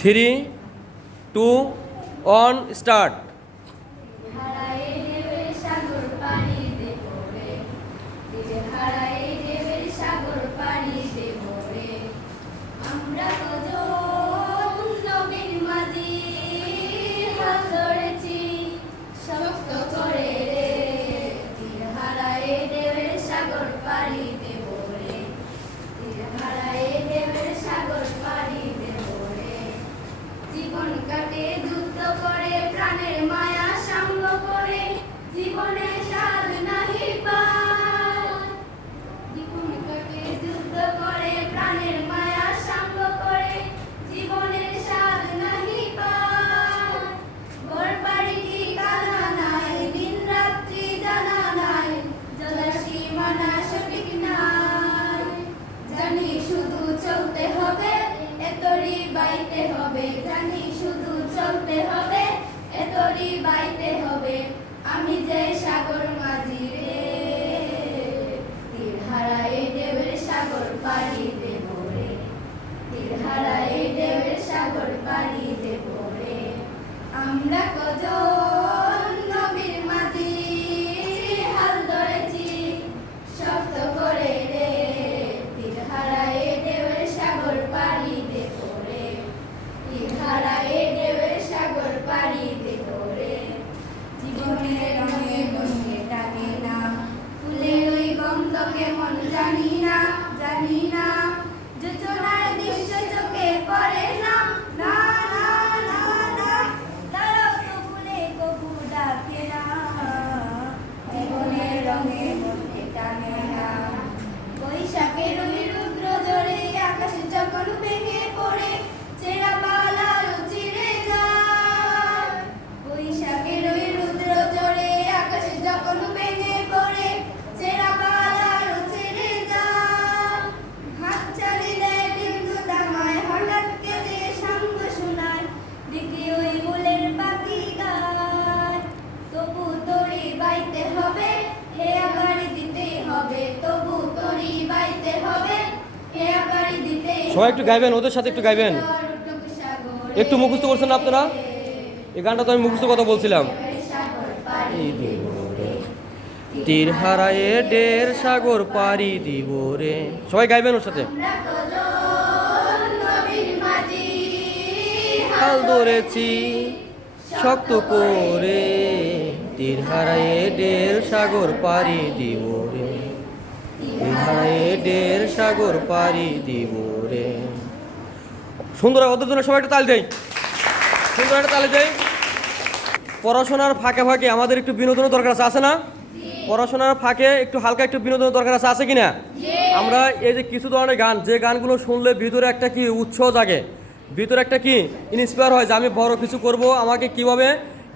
Three two on start. হবে জানি শুধু চলতে হবে এতরি বাইতে হবে। সবাই একটু গাইবেন, ওদের সাথে একটু গাইবেন। একটু মুখস্থ করছেন আপনারা? এই গানটা তো আমি মুখস্থ কথা বলছিলাম। তীর হারায়ে ডের সাগর পারি দিব রে। সবাই গাইবেন ওর সাথে। হাল ধরেছি, শক্ত করে। তীর হারায়ে ডের সাগর পারি দিব রে। তীর হারায়ে ডের সাগর পাড়ি দিব রে সুন্দর ওদের জন্য সবাই একটা তাল দেয় সুন্দর একটা তালে দেয় পড়াশোনার ফাঁকে ফাঁকে আমাদের একটু বিনোদনের দরকার আছে আছে না? পড়াশোনার ফাঁকে একটু হালকা একটু বিনোদনের দরকার আছে আছে কি না আমরা এই যে কিছু ধরনের গান, যে গানগুলো শুনলে ভিতরে একটা কি উৎসাহ জাগে? ভিতরে একটা কি ইন্সপায়ার হয় যে আমি বড় কিছু করব, আমাকে কীভাবে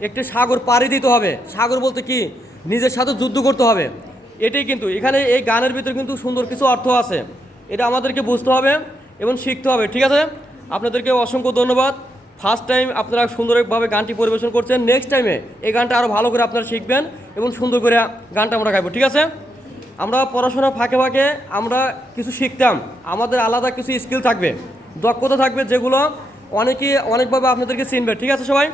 একটি সাগর পাড়ি দিতে হবে? সাগর বলতে কি? নিজের সাথে যুদ্ধ করতে হবে। এটাই কিন্তু। এখানে এই গানের ভিতরে কিন্তু সুন্দর কিছু অর্থ আছে। এটা আমাদেরকে বুঝতে হবে। এবং শিখতে হবে, ঠিক আছে? আপনাদেরকে অসংখ্য ধন্যবাদ। ফার্স্ট টাইম আপনারা সুন্দরভাবে গানটি পরিবেশন করছেন। নেক্সট টাইমে এই গানটা আরও ভালো করে আপনারা শিখবেন এবং সুন্দর করে গানটা আমরা গাইবো, ঠিক আছে? আমরা পড়াশোনা ফাঁকে ফাঁকে আমরা কিছু শিখতাম। আমাদের আলাদা কিছু স্কিল থাকবে, দক্ষতা থাকবে যেগুলো অনেকে অনেকভাবে আপনাদেরকে চিনবে, ঠিক আছে সবাই?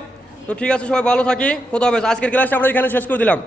তো ঠিক আছে, সবাই ভালো থাকি। কোথাও হবে আজকের ক্লাসটা আমরা এখানে শেষ করে দিলাম।